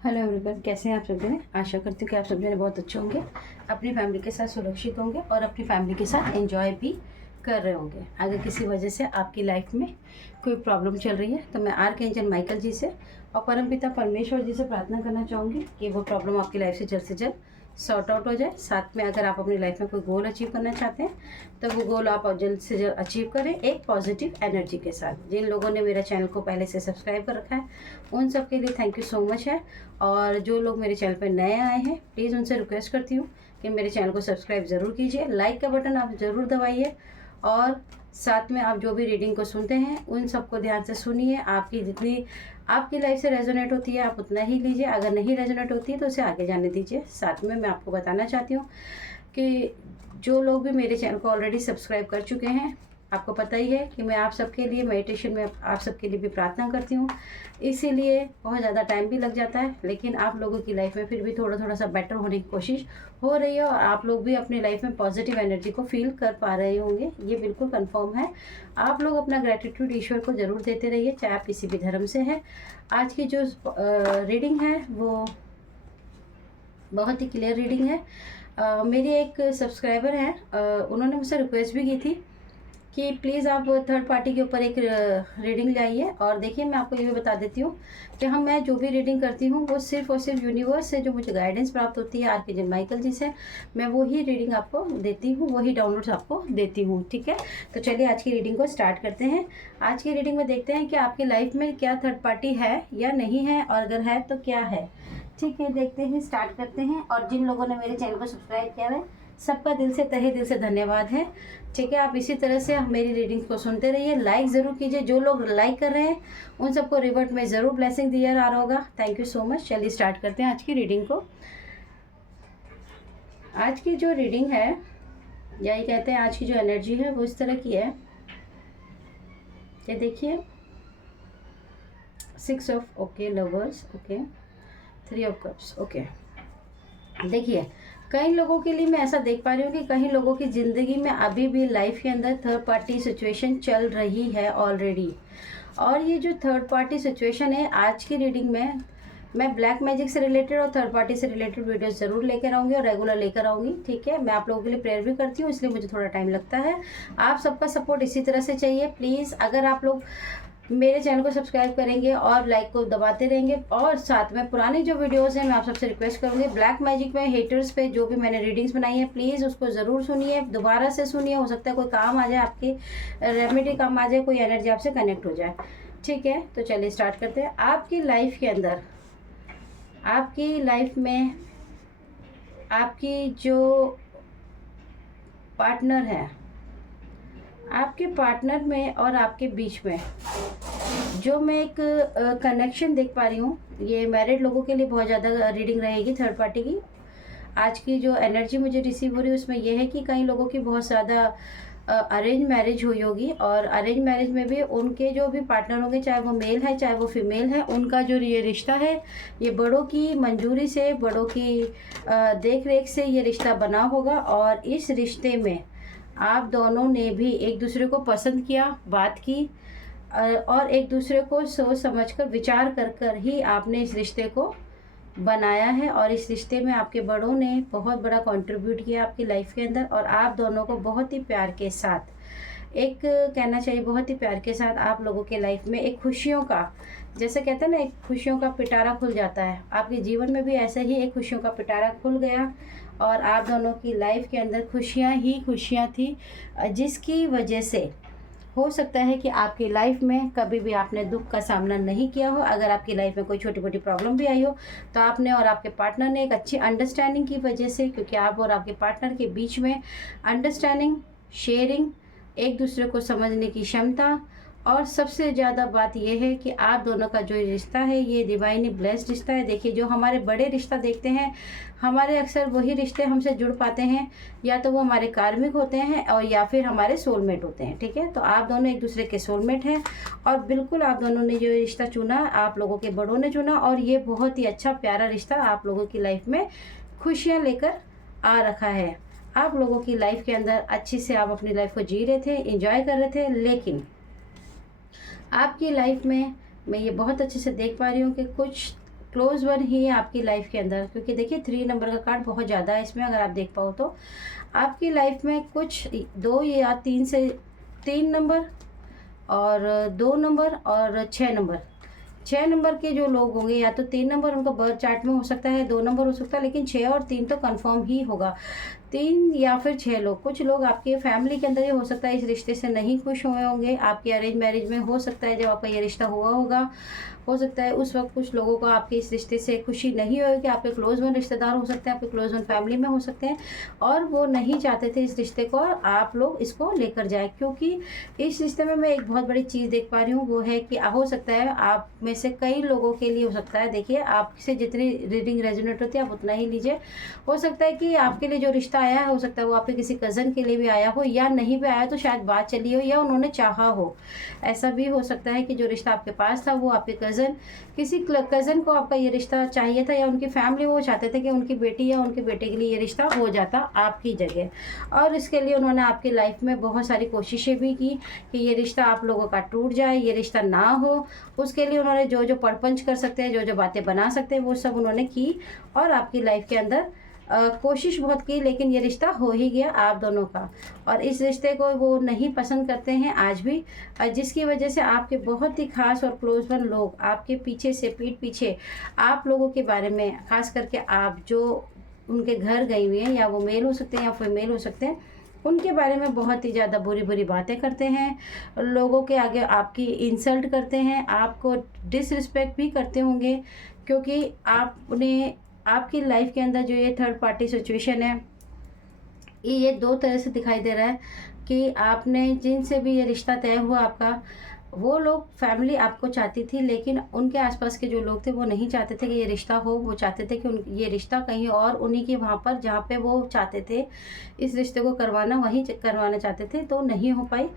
Hello everyone, कैसे हैं आप सब जने। आशा करती हूँ कि आप सब जने बहुत अच्छे होंगे, अपनी फैमिली के साथ सुरक्षित होंगे और अपनी फैमिली के साथ एंजॉय भी कर रहे होंगे। अगर किसी वजह से आपकी लाइफ में कोई प्रॉब्लम चल रही है तो मैं आर्कएंजल माइकल जी से और परमपिता परमेश्वर जी से प्रार्थना करना चाहूँगी कि वो प्रॉब्लम आपकी लाइफ से जल्द सॉर्ट आउट हो जाए। साथ में अगर आप अपनी लाइफ में कोई गोल अचीव करना चाहते हैं तो वो गोल आप जल्द से जल्द अचीव करें एक पॉजिटिव एनर्जी के साथ। जिन लोगों ने मेरा चैनल को पहले से सब्सक्राइब कर रखा है उन सब के लिए थैंक यू सो मच है। और जो लोग मेरे चैनल पर नए आए हैं प्लीज़ उनसे रिक्वेस्ट करती हूँ कि मेरे चैनल को सब्सक्राइब ज़रूर कीजिए, लाइक का बटन आप ज़रूर दबाइए और साथ में आप जो भी रीडिंग को सुनते हैं उन सबको ध्यान से सुनिए। आपकी जितनी आपकी लाइफ से रेजोनेट होती है आप उतना ही लीजिए, अगर नहीं रेजोनेट होती है तो उसे आगे जाने दीजिए। साथ में मैं आपको बताना चाहती हूँ कि जो लोग भी मेरे चैनल को ऑलरेडी सब्सक्राइब कर चुके हैं, आपको पता ही है कि मैं आप सबके लिए मेडिटेशन में आप सबके लिए भी प्रार्थना करती हूँ, इसीलिए बहुत ज़्यादा टाइम भी लग जाता है, लेकिन आप लोगों की लाइफ में फिर भी थोड़ा सा बेटर होने की कोशिश हो रही है और आप लोग भी अपनी लाइफ में पॉजिटिव एनर्जी को फील कर पा रहे होंगे, ये बिल्कुल कंफर्म है। आप लोग अपना ग्रेटिट्यूड ईश्वर को ज़रूर देते रहिए, चाहे आप किसी भी धर्म से हैं। आज की जो रीडिंग है वो बहुत ही क्लियर रीडिंग है। मेरी एक सब्सक्राइबर हैं, उन्होंने मुझसे रिक्वेस्ट भी की थी कि प्लीज़ आप थर्ड पार्टी के ऊपर एक रीडिंग लाइए। और देखिए मैं आपको ये भी बता देती हूँ कि मैं जो भी रीडिंग करती हूँ वो सिर्फ और सिर्फ यूनिवर्स से जो मुझे गाइडेंस प्राप्त होती है आर्कएंजल माइकल जी से, मैं वही रीडिंग आपको देती हूँ, वही डाउनलोड्स आपको देती हूँ। ठीक है, तो चलिए आज की रीडिंग को स्टार्ट करते हैं। आज की रीडिंग में देखते हैं कि आपकी लाइफ में क्या थर्ड पार्टी है या नहीं है, और अगर है तो क्या है। ठीक है, देखते हैं, स्टार्ट करते हैं। और जिन लोगों ने मेरे चैनल को सब्सक्राइब किया है सबका दिल से तहे दिल से धन्यवाद है। ठीक है, आप इसी तरह से मेरी रीडिंग को सुनते रहिए, लाइक ज़रूर कीजिए। जो लोग लाइक कर रहे हैं उन सबको रिवर्ट में ज़रूर ब्लेसिंग दिया आ रहा होगा। Thank you so much. चलिए स्टार्ट करते हैं आज की रीडिंग को। आज की जो रीडिंग है, यही कहते हैं आज की जो एनर्जी है वो इस तरह की है। ये देखिए, 6 of okay lovers, okay, 3 of cups, okay. देखिए कई लोगों के लिए मैं ऐसा देख पा रही हूँ कि कई लोगों की ज़िंदगी में अभी भी लाइफ के अंदर थर्ड पार्टी सिचुएशन चल रही है ऑलरेडी। और ये जो थर्ड पार्टी सिचुएशन है, आज की रीडिंग में मैं ब्लैक मैजिक से रिलेटेड और थर्ड पार्टी से रिलेटेड वीडियोस ज़रूर लेकर आऊँगी और रेगुलर लेकर आऊँगी। ठीक है, मैं आप लोगों के लिए प्रेयर भी करती हूँ, इसलिए मुझे थोड़ा टाइम लगता है। आप सबका सपोर्ट इसी तरह से चाहिए प्लीज़। अगर आप लोग मेरे चैनल को सब्सक्राइब करेंगे और लाइक को दबाते रहेंगे, और साथ में पुरानी जो वीडियोस हैं मैं आप सबसे रिक्वेस्ट करूँगी ब्लैक मैजिक में हेटर्स पे जो भी मैंने रीडिंग्स बनाई है प्लीज़ उसको ज़रूर सुनिए, दोबारा से सुनिए। हो सकता है कोई काम आ जाए, आपकी रेमेडी काम आ जाए, कोई एनर्जी आपसे कनेक्ट हो जाए। ठीक है, तो चलिए स्टार्ट करते हैं। आपकी लाइफ के अंदर, आपकी लाइफ में आपकी जो पार्टनर है, आपके पार्टनर में और आपके बीच में जो मैं एक कनेक्शन देख पा रही हूँ, ये मैरिड लोगों के लिए बहुत ज़्यादा रीडिंग रहेगी थर्ड पार्टी की। आज की जो एनर्जी मुझे रिसीव हो रही है उसमें यह है कि कई लोगों की बहुत ज़्यादा अरेंज मैरिज हुई होगी, और अरेंज मैरिज में भी उनके जो भी पार्टनर होंगे, चाहे वो मेल है चाहे वो फीमेल है, उनका जो ये रिश्ता है ये बड़ों की मंजूरी से, बड़ों की देख रेख से ये रिश्ता बना होगा। और इस रिश्ते में आप दोनों ने भी एक दूसरे को पसंद किया, बात की, और एक दूसरे को सोच समझकर विचार कर कर ही आपने इस रिश्ते को बनाया है। और इस रिश्ते में आपके बड़ों ने बहुत बड़ा कंट्रीब्यूट किया आपकी लाइफ के अंदर, और आप दोनों को बहुत ही प्यार के साथ, एक कहना चाहिए बहुत ही प्यार के साथ आप लोगों के लाइफ में एक खुशियों का, जैसे कहते हैं ना, एक खुशियों का पिटारा खुल जाता है। आपके जीवन में भी ऐसे ही एक खुशियों का पिटारा खुल गया और आप दोनों की लाइफ के अंदर खुशियाँ ही खुशियाँ थी, जिसकी वजह से हो सकता है कि आपकी लाइफ में कभी भी आपने दुख का सामना नहीं किया हो। अगर आपकी लाइफ में कोई छोटी मोटी प्रॉब्लम भी आई हो तो आपने और आपके पार्टनर ने एक अच्छी अंडरस्टैंडिंग की वजह से, क्योंकि आप और आपके पार्टनर के बीच में अंडरस्टैंडिंग, शेयरिंग, एक दूसरे को समझने की क्षमता, और सबसे ज़्यादा बात यह है कि आप दोनों का जो रिश्ता है ये डिवाइनली ब्लेस्ड रिश्ता है। देखिए जो हमारे बड़े रिश्ता देखते हैं, हमारे अक्सर वही रिश्ते हमसे जुड़ पाते हैं, या तो वो हमारे कार्मिक होते हैं और या फिर हमारे सोलमेट होते हैं। ठीक है, तो आप दोनों एक दूसरे के सोलमेट हैं, और बिल्कुल आप दोनों ने जो रिश्ता चुना, आप लोगों के बड़ों ने चुना, और ये बहुत ही अच्छा प्यारा रिश्ता आप लोगों की लाइफ में खुशियाँ लेकर आ रखा है। आप लोगों की लाइफ के अंदर अच्छी से आप अपनी लाइफ को जी रहे थे, इंजॉय कर रहे थे, लेकिन आपकी लाइफ में मैं ये बहुत अच्छे से देख पा रही हूँ कि कुछ क्लोज वन ही है आपकी लाइफ के अंदर, क्योंकि देखिए 3 नंबर का कार्ड बहुत ज़्यादा है इसमें, अगर आप देख पाओ तो आपकी लाइफ में कुछ 2 या 3 से 3 नंबर और 2 नंबर और 6 नंबर, 6 नंबर के जो लोग होंगे, या तो 3 नंबर उनका बर्थ चार्ट में हो सकता है, 2 नंबर हो सकता है, लेकिन 6 और 3 तो कंफर्म ही होगा। 3 या फिर 6 लोग, कुछ लोग आपके फैमिली के अंदर ये हो सकता है इस रिश्ते से नहीं खुश हुए होंगे, आपके अरेंज मैरिज में हो सकता है जब आपका ये रिश्ता हुआ होगा, हो सकता है उस वक्त कुछ लोगों को आपके इस रिश्ते से खुशी नहीं होगी, आपके क्लोज वन रिश्तेदार हो सकते हैं, आपके क्लोज वन फैमिली में हो सकते हैं, और वो नहीं चाहते थे इस रिश्ते को और आप लोग इसको लेकर जाए, क्योंकि इस रिश्ते में मैं एक बहुत बड़ी चीज़ देख पा रही हूँ, वो है कि हो सकता है आप में से कई लोगों के लिए हो सकता है, देखिए आपसे जितनी रीडिंग रेजोनेट होती है आप उतना ही लीजिए। हो सकता है कि आपके लिए जो रिश्ता आया है, हो सकता है वो आपके किसी कज़न के लिए भी आया हो, या नहीं भी आया तो शायद बात चली हो, या उन्होंने चाहा हो। ऐसा भी हो सकता है कि जो रिश्ता आपके पास था वो आपके कज़न, किसी कज़न को आपका ये रिश्ता चाहिए था, या उनकी फैमिली वो चाहते थे कि उनकी बेटी या उनके बेटे के लिए ये रिश्ता हो जाता आपकी जगह, और इसके लिए उन्होंने आपकी लाइफ में बहुत सारी कोशिशें भी की कि ये रिश्ता आप लोगों का टूट जाए, ये रिश्ता ना हो। उसके लिए उन्होंने जो जो परपंच कर सकते हैं, जो जो बातें बना सकते हैं, वो सब उन्होंने की, और आपकी लाइफ के अंदर कोशिश बहुत की, लेकिन ये रिश्ता हो ही गया आप दोनों का। और इस रिश्ते को वो नहीं पसंद करते हैं आज भी, जिसकी वजह से आपके बहुत ही खास और क्लोज वन लोग आपके पीछे से, पीठ पीछे आप लोगों के बारे में, खास करके आप जो उनके घर गई हुई हैं, या वो मेल हो सकते हैं या फीमेल हो सकते हैं, उनके बारे में बहुत ही ज़्यादा बुरी बुरी बातें करते हैं, लोगों के आगे आपकी इंसल्ट करते हैं, आपको डिसरिस्पेक्ट भी करते होंगे, क्योंकि आपने आपकी लाइफ के अंदर जो ये थर्ड पार्टी सिचुएशन है, ये 2 तरह से दिखाई दे रहा है कि आपने जिनसे भी ये रिश्ता तय हुआ आपका, वो लोग फैमिली आपको चाहती थी, लेकिन उनके आसपास के जो लोग थे वो नहीं चाहते थे कि ये रिश्ता हो, वो चाहते थे कि ये रिश्ता कहीं और उन्हीं के वहाँ पर जहाँ पे वो चाहते थे इस रिश्ते को करवाना, वहीं करवाना चाहते थे, तो नहीं हो पाई,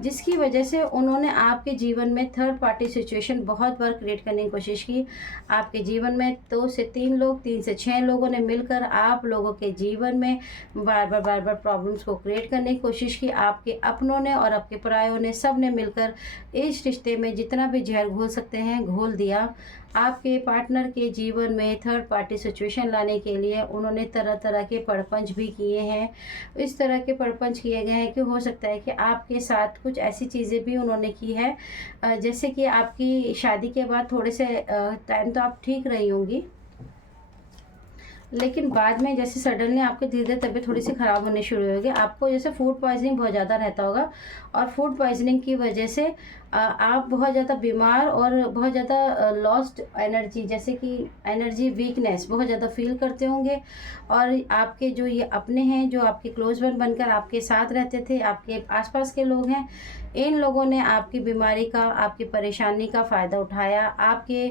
जिसकी वजह से उन्होंने आपके जीवन में थर्ड पार्टी सिचुएशन बहुत बार क्रिएट करने की कोशिश की। आपके जीवन में 2 से 3 लोग, 3 से 6 लोगों ने मिलकर आप लोगों के जीवन में बार बार प्रॉब्लम्स को क्रिएट करने की कोशिश की। आपके अपनों ने और आपके परायों ने, सब ने मिलकर इस रिश्ते में जितना भी जहर घोल सकते हैं घोल दिया। आपके पार्टनर के जीवन में थर्ड पार्टी सिचुएशन लाने के लिए उन्होंने तरह तरह के प्रपंच भी किए हैं। इस तरह के प्रपंच किए गए हैं कि हो सकता है कि आपके साथ कुछ ऐसी चीज़ें भी उन्होंने की है, जैसे कि आपकी शादी के बाद थोड़े से टाइम तो आप ठीक रही होंगी, लेकिन बाद में जैसे सडनली आपके धीरे धीरे तबीयत थोड़ी सी ख़राब होने शुरू होगी, आपको जैसे फूड पॉइजनिंग बहुत ज़्यादा रहता होगा, और फूड पॉइजनिंग की वजह से आप बहुत ज़्यादा बीमार और बहुत ज़्यादा लॉस्ट एनर्जी, जैसे कि एनर्जी वीकनेस बहुत ज़्यादा फील करते होंगे। और आपके जो ये अपने हैं, जो आपके क्लोज वन बनकर आपके साथ रहते थे, आपके आसपास के लोग हैं, इन लोगों ने आपकी बीमारी का, आपकी परेशानी का फ़ायदा उठाया। आपके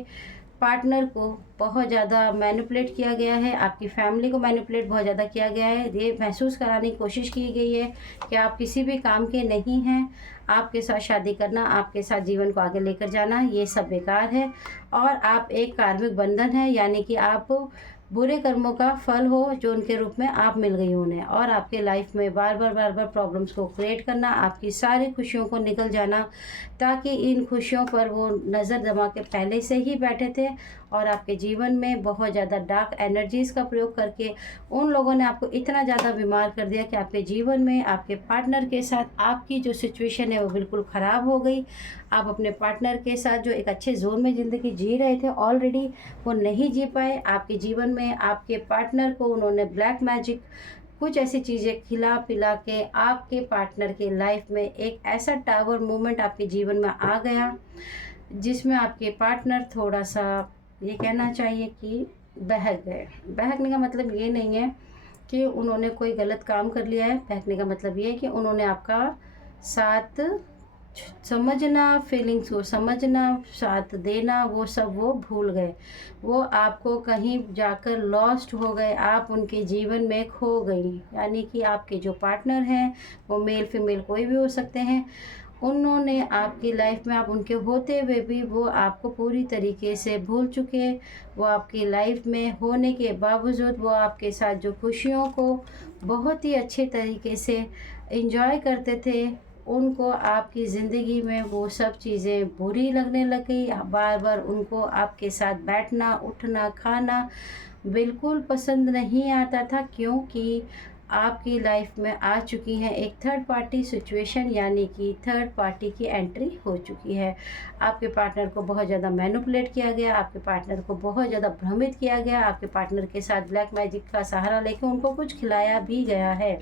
पार्टनर को बहुत ज़्यादा मैनिपुलेट किया गया है, आपकी फैमिली को मैनिपुलेट बहुत ज़्यादा किया गया है। ये महसूस कराने की कोशिश की गई है कि आप किसी भी काम के नहीं हैं, आपके साथ शादी करना, आपके साथ जीवन को आगे लेकर जाना, ये सब बेकार है, और आप एक कार्मिक बंधन है, यानी कि आप बुरे कर्मों का फल हो जो उनके रूप में आप मिल गई उन्हें, और आपके लाइफ में बार बार प्रॉब्लम्स को क्रिएट करना, आपकी सारी खुशियों को निकल जाना, ताकि इन खुशियों पर वो नज़र जमा के पहले से ही बैठे थे, और आपके जीवन में बहुत ज़्यादा डार्क एनर्जीज़ का प्रयोग करके उन लोगों ने आपको इतना ज़्यादा बीमार कर दिया कि आपके जीवन में आपके पार्टनर के साथ आपकी जो सिचुएशन है वो बिल्कुल ख़राब हो गई। आप अपने पार्टनर के साथ जो एक अच्छे जोन में ज़िंदगी जी रहे थे ऑलरेडी, वो नहीं जी पाए। आपके जीवन में आपके पार्टनर को उन्होंने ब्लैक मैजिक, कुछ ऐसी चीज़ें खिला पिला के आपके पार्टनर के लाइफ में एक ऐसा टावर मोमेंट आपके जीवन में आ गया, जिसमें आपके पार्टनर थोड़ा सा, ये कहना चाहिए कि बहक गए। बहकने का मतलब ये नहीं है कि उन्होंने कोई गलत काम कर लिया है, बहकने का मतलब ये है कि उन्होंने आपका साथ समझना, फीलिंग्स को समझना, साथ देना, वो सब वो भूल गए। वो आपको कहीं जाकर लॉस्ट हो गए, आप उनके जीवन में खो गई। यानी कि आपके जो पार्टनर हैं, वो मेल फीमेल कोई भी हो सकते हैं, उन्होंने आपकी लाइफ में, आप उनके होते हुए भी वो आपको पूरी तरीके से भूल चुके। वो आपकी लाइफ में होने के बावजूद वो आपके साथ जो खुशियों को बहुत ही अच्छे तरीके से एंजॉय करते थे, उनको आपकी ज़िंदगी में वो सब चीज़ें बुरी लगने लग गई। बार बार उनको आपके साथ बैठना, उठना, खाना बिल्कुल पसंद नहीं आता था, क्योंकि आपकी लाइफ में आ चुकी हैं एक थर्ड पार्टी सिचुएशन, यानी कि थर्ड पार्टी की एंट्री हो चुकी है। आपके पार्टनर को बहुत ज़्यादा मैनिपुलेट किया गया, आपके पार्टनर को बहुत ज़्यादा भ्रमित किया गया, आपके पार्टनर के साथ ब्लैक मैजिक का सहारा लेके उनको कुछ खिलाया भी गया है,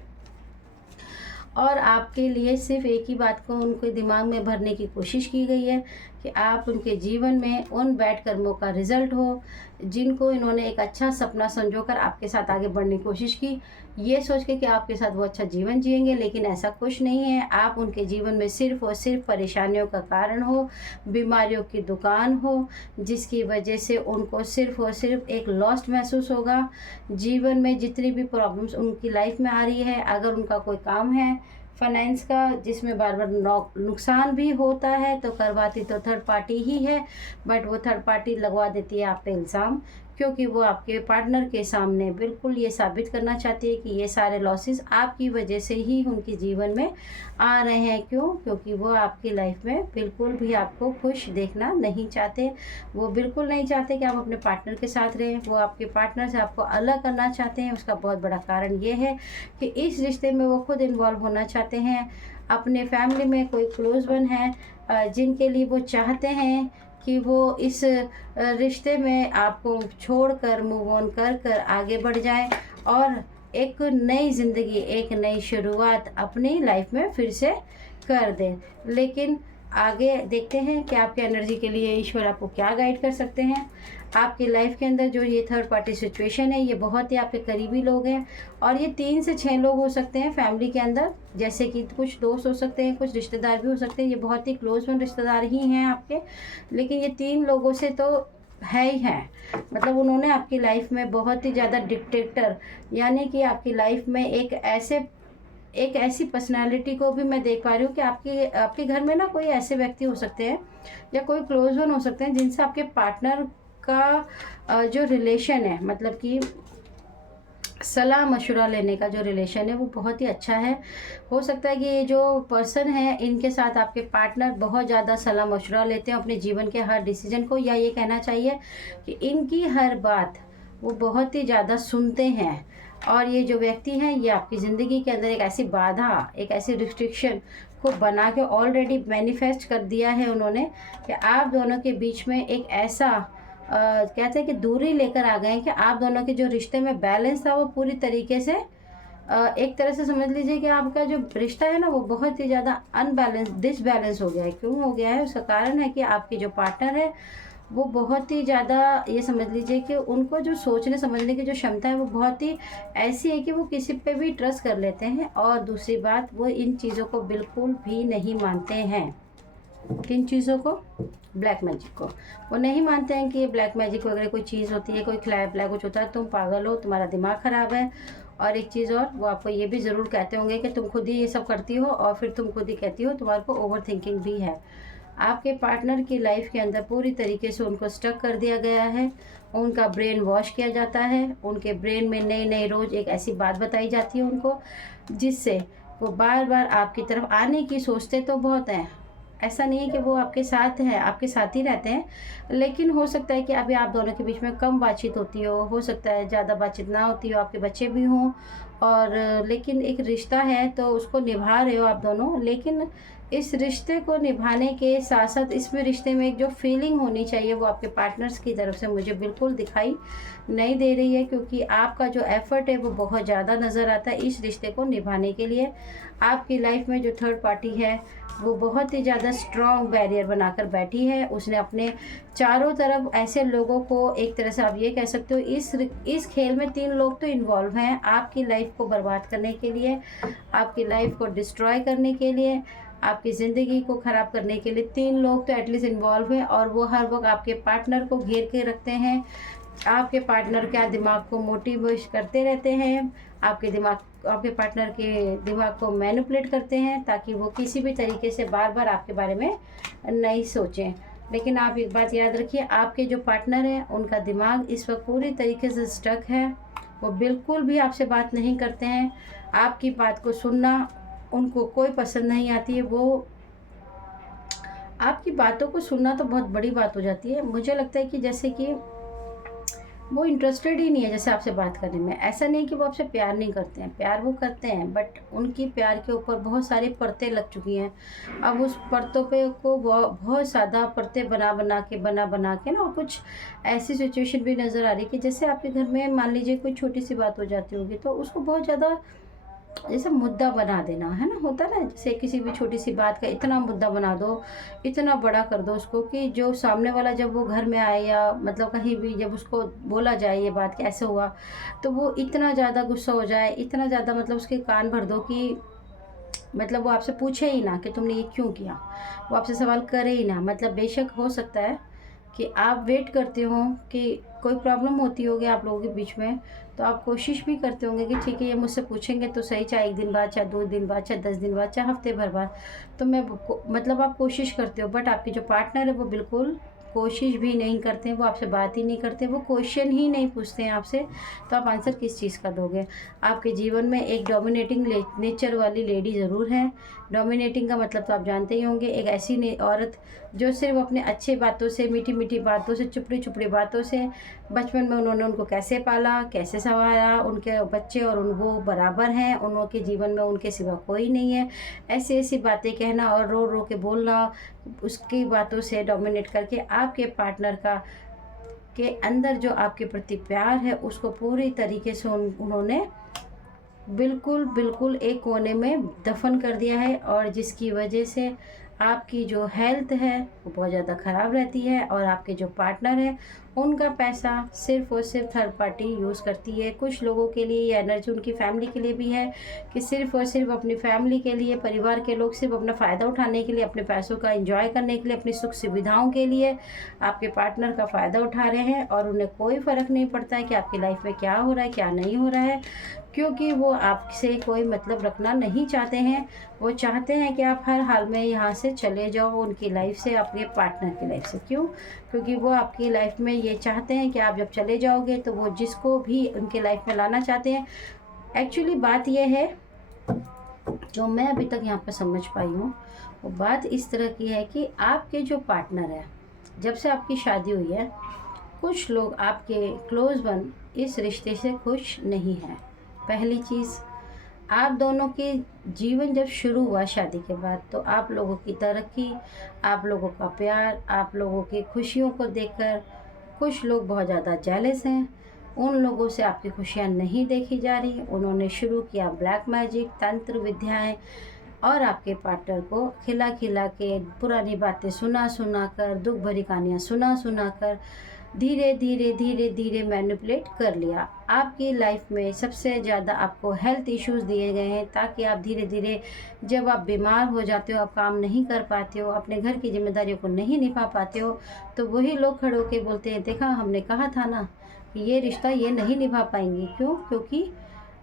और आपके लिए सिर्फ एक ही बात को उनके दिमाग में भरने की कोशिश की गई है कि आप उनके जीवन में उन बैड कर्मों का रिज़ल्ट हो, जिनको इन्होंने एक अच्छा सपना समझोकर आपके साथ आगे बढ़ने की कोशिश की, ये सोच के कि आपके साथ वो अच्छा जीवन जिएंगे, लेकिन ऐसा कुछ नहीं है। आप उनके जीवन में सिर्फ़ और सिर्फ परेशानियों का कारण हो, बीमारियों की दुकान हो, जिसकी वजह से उनको सिर्फ़ और सिर्फ एक लॉस्ट महसूस होगा। जीवन में जितनी भी प्रॉब्लम्स उनकी लाइफ में आ रही है, अगर उनका कोई काम है फाइनेंस का जिसमें बार बार नुकसान भी होता है, तो करवाती तो थर्ड पार्टी ही है, बट वो थर्ड पार्टी लगवा देती है आप पे इल्ज़ाम, क्योंकि वो आपके पार्टनर के सामने बिल्कुल ये साबित करना चाहती है कि ये सारे लॉसेस आपकी वजह से ही उनके जीवन में आ रहे हैं। क्यों? क्योंकि वो आपकी लाइफ में बिल्कुल भी आपको खुश देखना नहीं चाहते। वो बिल्कुल नहीं चाहते कि आप अपने पार्टनर के साथ रहें, वो आपके पार्टनर से आपको अलग करना चाहते हैं। उसका बहुत बड़ा कारण ये है कि इस रिश्ते में वो खुद इन्वॉल्व होना चाहते हैं। अपने फैमिली में कोई क्लोज वन है जिनके लिए वो चाहते हैं कि वो इस रिश्ते में आपको छोड़कर मूव ऑन कर कर आगे बढ़ जाए और एक नई ज़िंदगी, एक नई शुरुआत अपनी लाइफ में फिर से कर दें। लेकिन आगे देखते हैं कि आपके एनर्जी के लिए ईश्वर आपको क्या गाइड कर सकते हैं। आपकी लाइफ के अंदर जो ये थर्ड पार्टी सिचुएशन है, ये बहुत ही आपके करीबी लोग हैं, और ये 3 से 6 लोग हो सकते हैं फैमिली के अंदर, जैसे कि कुछ दोस्त हो सकते हैं, कुछ रिश्तेदार भी हो सकते हैं। ये बहुत ही क्लोज वन रिश्तेदार ही हैं आपके, लेकिन ये 3 लोगों से तो है ही हैं। मतलब उन्होंने आपकी लाइफ में बहुत ही ज़्यादा डिक्टेटर, यानी कि आपकी लाइफ में एक ऐसी पर्सनालिटी को भी मैं देख पा रही हूँ कि आपके घर में ना कोई ऐसे व्यक्ति हो सकते हैं या कोई क्लोज वन हो सकते हैं जिनसे आपके पार्टनर का जो रिलेशन है, मतलब कि सलाह मशवरा लेने का जो रिलेशन है वो बहुत ही अच्छा है। हो सकता है कि ये जो पर्सन है इनके साथ आपके पार्टनर बहुत ज़्यादा सलाह मशवरा लेते हैं अपने जीवन के हर डिसीजन को, या ये कहना चाहिए कि इनकी हर बात वो बहुत ही ज़्यादा सुनते हैं। और ये जो व्यक्ति हैं ये आपकी ज़िंदगी के अंदर एक ऐसी बाधा, एक ऐसी रिस्ट्रिक्शन को बना के ऑलरेडी मैनिफेस्ट कर दिया है उन्होंने कि आप दोनों के बीच में एक ऐसा कहते हैं कि दूरी लेकर आ गए हैं कि आप दोनों के जो रिश्ते में बैलेंस था वो पूरी तरीके से एक तरह से समझ लीजिए कि आपका जो रिश्ता है ना वो बहुत ही ज़्यादा डिसबैलेंस हो गया है। क्यों हो गया है? उसका कारण है कि आपकी जो पार्टनर है वो बहुत ही ज़्यादा, ये समझ लीजिए कि उनको जो सोचने समझने की जो क्षमता है वो बहुत ही ऐसी है कि वो किसी पे भी ट्रस्ट कर लेते हैं। और दूसरी बात, वो इन चीज़ों को बिल्कुल भी नहीं मानते हैं। किन चीज़ों को? ब्लैक मैजिक को। वो नहीं मानते हैं कि ब्लैक मैजिक वगैरह कोई चीज़ होती है, कोई खिलाया पिलाया कुछ होता है, तुम पागल हो, तुम्हारा दिमाग ख़राब है। और एक चीज़ और, वो आपको ये भी ज़रूर कहते होंगे कि तुम खुद ही ये सब करती हो, और फिर तुम खुद ही कहती हो तुम्हारे को ओवर थिंकिंग भी है। आपके पार्टनर की लाइफ के अंदर पूरी तरीके से उनको स्टक कर दिया गया है, उनका ब्रेन वॉश किया जाता है, उनके ब्रेन में नई नई रोज़ एक ऐसी बात बताई जाती है उनको, जिससे वो बार बार आपकी तरफ आने की सोचते तो बहुत हैं। ऐसा नहीं है कि वो आपके साथ हैं, आपके साथ ही रहते हैं, लेकिन हो सकता है कि अभी आप दोनों के बीच में कम बातचीत होती हो सकता है ज़्यादा बातचीत ना होती हो, आपके बच्चे भी हों, और लेकिन एक रिश्ता है तो उसको निभा रहे हो आप दोनों। लेकिन इस रिश्ते को निभाने के साथ साथ इसमें रिश्ते में एक जो फीलिंग होनी चाहिए वो आपके पार्टनर्स की तरफ से मुझे बिल्कुल दिखाई नहीं दे रही है, क्योंकि आपका जो एफ़र्ट है वो बहुत ज़्यादा नज़र आता है इस रिश्ते को निभाने के लिए। आपकी लाइफ में जो थर्ड पार्टी है वो बहुत ही ज़्यादा स्ट्रॉन्ग बैरियर बनाकर बैठी है। उसने अपने चारों तरफ ऐसे लोगों को, एक तरह से आप ये कह सकते हो, इस खेल में 3 लोग तो इन्वॉल्व हैं आपकी लाइफ को बर्बाद करने के लिए, आपकी लाइफ को डिस्ट्रॉय करने के लिए, आपकी ज़िंदगी को ख़राब करने के लिए 3 लोग तो एटलीस्ट इन्वॉल्व हैं। और वो हर वक्त आपके पार्टनर को घेर के रखते हैं, आपके पार्टनर के दिमाग को मोटिवेट करते रहते हैं, आपके पार्टनर के दिमाग को मैनिपुलेट करते हैं, ताकि वो किसी भी तरीके से बार बार आपके बारे में नहीं सोचें। लेकिन आप एक बात याद रखिए, आपके जो पार्टनर हैं उनका दिमाग इस वक्त पूरी तरीके से स्टक है, वो बिल्कुल भी आपसे बात नहीं करते हैं। आपकी बात को सुनना उनको कोई पसंद नहीं आती है, वो आपकी बातों को सुनना तो बहुत बड़ी बात हो जाती है। मुझे लगता है कि जैसे कि वो इंटरेस्टेड ही नहीं है जैसे आपसे बात करने में। ऐसा नहीं कि वो आपसे प्यार नहीं करते हैं, प्यार वो करते हैं, बट उनकी प्यार के ऊपर बहुत सारी परतें लग चुकी हैं। अब उस परतों पे को बहुत ज़्यादा परतें बना के ना, और कुछ ऐसी सिचुएशन भी नज़र आ रही है कि जैसे आपके घर में मान लीजिए कोई छोटी सी बात हो जाती होगी तो उसको बहुत ज़्यादा जैसे मुद्दा बना देना, है ना, होता है ना, जैसे किसी भी छोटी सी बात का इतना मुद्दा बना दो, इतना बड़ा कर दो उसको कि जो सामने वाला जब वो घर में आए या मतलब कहीं भी जब उसको बोला जाए ये बात कैसे हुआ, तो वो इतना ज़्यादा गुस्सा हो जाए, इतना ज़्यादा मतलब उसके कान भर दो कि मतलब वो आपसे पूछे ही ना कि तुमने ये क्यों किया, वो आपसे सवाल करे ही ना। मतलब बेशक हो सकता है कि आप वेट करते हो कि कोई प्रॉब्लम होती होगी आप लोगों के बीच में, तो आप कोशिश भी करते होंगे कि ठीक है ये मुझसे पूछेंगे तो सही, चाहे 1 दिन बाद, चाहे 2 दिन बाद, चाहे 10 दिन बाद, चाहे हफ्ते भर बाद, तो मैं मतलब आप कोशिश करते हो। बट आपके जो पार्टनर है वो बिल्कुल कोशिश भी नहीं करते हैं, वो आपसे बात ही नहीं करते, वो क्वेश्चन ही नहीं पूछते हैं आपसे, तो आप आंसर किस चीज़ का दोगे। आपके जीवन में एक डोमिनेटिंग नेचर वाली लेडी ज़रूर है। डोमिनेटिंग का मतलब तो आप जानते ही होंगे, एक ऐसी औरत जो सिर्फ अपने अच्छे बातों से, मीठी मीठी बातों से, चुपड़ी चुपड़ी बातों से, बचपन में उन्होंने उनको कैसे पाला, कैसे संवारा, उनके बच्चे और वो बराबर हैं, उनके जीवन में उनके सिवा कोई नहीं है, ऐसी ऐसी बातें कहना और रो रो के बोलना, उसकी बातों से डोमिनेट करके आपके पार्टनर का के अंदर जो आपके प्रति प्यार है उसको पूरी तरीके से उन्होंने बिल्कुल बिल्कुल एक कोने में दफन कर दिया है, और जिसकी वजह से आपकी जो हेल्थ है वो बहुत ज़्यादा ख़राब रहती है, और आपके जो पार्टनर है उनका पैसा सिर्फ़ और सिर्फ थर्ड पार्टी यूज़ करती है। कुछ लोगों के लिए ये एनर्जी उनकी फैमिली के लिए भी है कि सिर्फ़ और सिर्फ अपनी फैमिली के लिए, परिवार के लोग सिर्फ अपना फ़ायदा उठाने के लिए, अपने पैसों का एंजॉय करने के लिए, अपनी सुख सुविधाओं के लिए आपके पार्टनर का फ़ायदा उठा रहे हैं, और उन्हें कोई फ़र्क नहीं पड़ता है कि आपकी लाइफ में क्या हो रहा है, क्या नहीं हो रहा है, क्योंकि वो आपसे कोई मतलब रखना नहीं चाहते हैं। वो चाहते हैं कि आप हर हाल में यहाँ से चले जाओ उनकी लाइफ से, अपने पार्टनर की लाइफ से। क्यों? क्योंकि वो आपकी लाइफ में ये चाहते हैं कि आप जब चले जाओगे तो वो जिसको भी उनके लाइफ में लाना चाहते हैं। एक्चुअली बात यह है, जो मैं अभी तक यहाँ पर समझ पाई हूँ, वो बात इस तरह की है कि आपके जो पार्टनर है, जब से आपकी शादी हुई है, कुछ लोग आपके क्लोज वन इस रिश्ते से खुश नहीं हैं। पहली चीज़, आप दोनों के जीवन जब शुरू हुआ शादी के बाद, तो आप लोगों की तरक्की, आप लोगों का प्यार, आप लोगों की खुशियों को देखकर कुछ लोग बहुत ज़्यादा जेलस हैं। उन लोगों से आपकी खुशियाँ नहीं देखी जा रही। उन्होंने शुरू किया ब्लैक मैजिक, तंत्र विद्याएँ, और आपके पार्टनर को खिला खिला के, पुरानी बातें सुना सुना कर, दुख भरी कहानियाँ सुना सुना कर धीरे धीरे धीरे धीरे मैनिपुलेट कर लिया। आपकी लाइफ में सबसे ज़्यादा आपको हेल्थ इश्यूज़ दिए गए हैं, ताकि आप धीरे धीरे जब आप बीमार हो जाते हो, आप काम नहीं कर पाते हो, अपने घर की जिम्मेदारियों को नहीं निभा पाते हो, तो वही लोग खड़े होकर बोलते हैं, देखा हमने कहा था ना कि ये रिश्ता ये नहीं निभा पाएंगी। क्यों? क्योंकि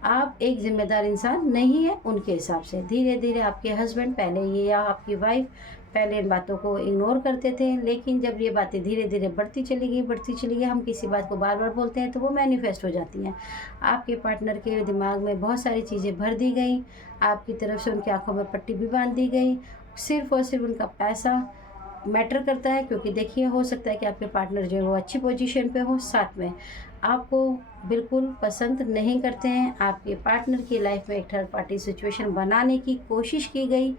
आप एक ज़िम्मेदार इंसान नहीं है उनके हिसाब से। धीरे धीरे आपके हस्बैंड पहले ये, या आपकी वाइफ पहले इन बातों को इग्नोर करते थे, लेकिन जब ये बातें धीरे धीरे बढ़ती चली गई, हम किसी बात को बार बार बोलते हैं तो वो मैनिफेस्ट हो जाती हैं। आपके पार्टनर के दिमाग में बहुत सारी चीज़ें भर दी गई, आपकी तरफ से उनकी आंखों में पट्टी भी बांध दी गई। सिर्फ़ और सिर्फ उनका पैसा मैटर करता है, क्योंकि देखिए हो सकता है कि आपके पार्टनर जो है वो अच्छी पोजीशन पे हो, साथ में आपको बिल्कुल पसंद नहीं करते हैं। आपके पार्टनर की लाइफ में एक थर्ड पार्टी सिचुएशन बनाने की कोशिश की गई,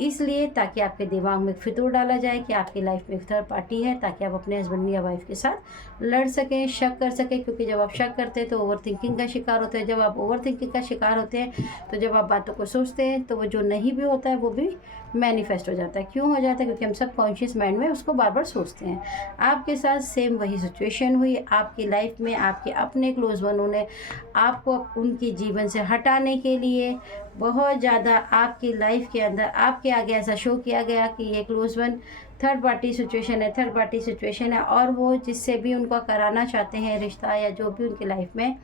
इसलिए ताकि आपके दिमाग में फितूर डाला जाए कि आपकी लाइफ में एक थर्ड पार्टी है, ताकि आप अपने हस्बैंड या वाइफ के साथ लड़ सकें, शक कर सकें। क्योंकि जब आप शक करते हैं तो ओवर थिंकिंग का शिकार होते हैं। जब आप ओवर थिंकिंग का शिकार होते हैं तो जब आप बातों को सोचते हैं तो वो जो नहीं भी होता है वो भी मैनिफेस्ट हो जाता है। क्यों हो जाता है? क्योंकि हम सब कॉन्शियस माइंड में उसको बार बार सोचते हैं। आपके साथ सेम वही सिचुएशन हुई। आपकी लाइफ में आपके अपने क्लोज वनों ने आपको उनकी जीवन से हटाने के लिए बहुत ज़्यादा आपकी लाइफ के अंदर आपके आगे ऐसा शो किया गया कि ये close one third party situation है, और वो जिससे भी उनको कराना चाहते हैं रिश्ता, या जो भी उनकी लाइफ में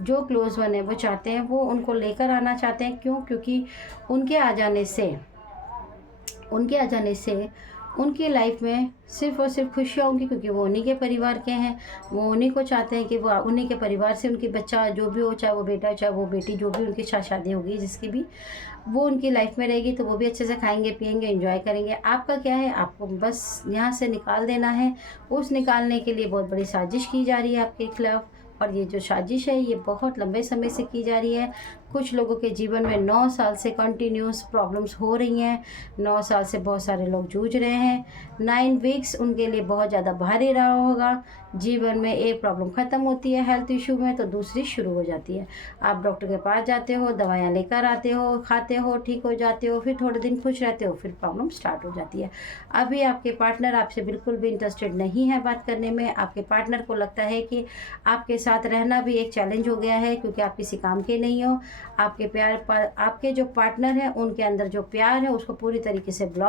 जो क्लोज वन है वो चाहते हैं, वो उनको लेकर आना चाहते हैं। क्यों? क्योंकि उनके आ जाने से उनकी लाइफ में सिर्फ़ और सिर्फ खुशियाँ होंगी, क्योंकि वो उन्हीं के परिवार के हैं। वो उन्हीं को चाहते हैं कि वो उन्हीं के परिवार से उनकी बच्चा जो भी हो, चाहे वो बेटा चाहे वो बेटी, जो भी उनके साथ शादी होगी जिसकी भी, वो उनकी लाइफ में रहेगी, तो वो भी अच्छे से खाएँगे, पिएँगे, एंजॉय करेंगे। आपका क्या है, आपको बस यहाँ से निकाल देना है। उस निकालने के लिए बहुत बड़ी साजिश की जा रही है आपके खिलाफ़, और ये जो साजिश है ये बहुत लंबे समय से की जा रही है। कुछ लोगों के जीवन में 9 साल से कंटिन्यूअस प्रॉब्लम्स हो रही हैं। 9 साल से बहुत सारे लोग जूझ रहे हैं। 9 वीक्स उनके लिए बहुत ज़्यादा भारी रहा होगा। जीवन में एक प्रॉब्लम ख़त्म होती है हेल्थ इश्यू में, तो दूसरी शुरू हो जाती है। आप डॉक्टर के पास जाते हो, दवाइयाँ लेकर आते हो, खाते हो, ठीक हो जाते हो, फिर थोड़े दिन खुश रहते हो, फिर प्रॉब्लम स्टार्ट हो जाती है। अभी आपके पार्टनर आपसे बिल्कुल भी इंटरेस्टेड नहीं है बात करने में। आपके पार्टनर को लगता है कि आपके साथ रहना भी एक चैलेंज हो गया है, क्योंकि आप किसी काम के नहीं हो। आपके जो पार्टनर हैं उनके अंदर जो प्यार है उसको पूरी तरीके से ब्लॉक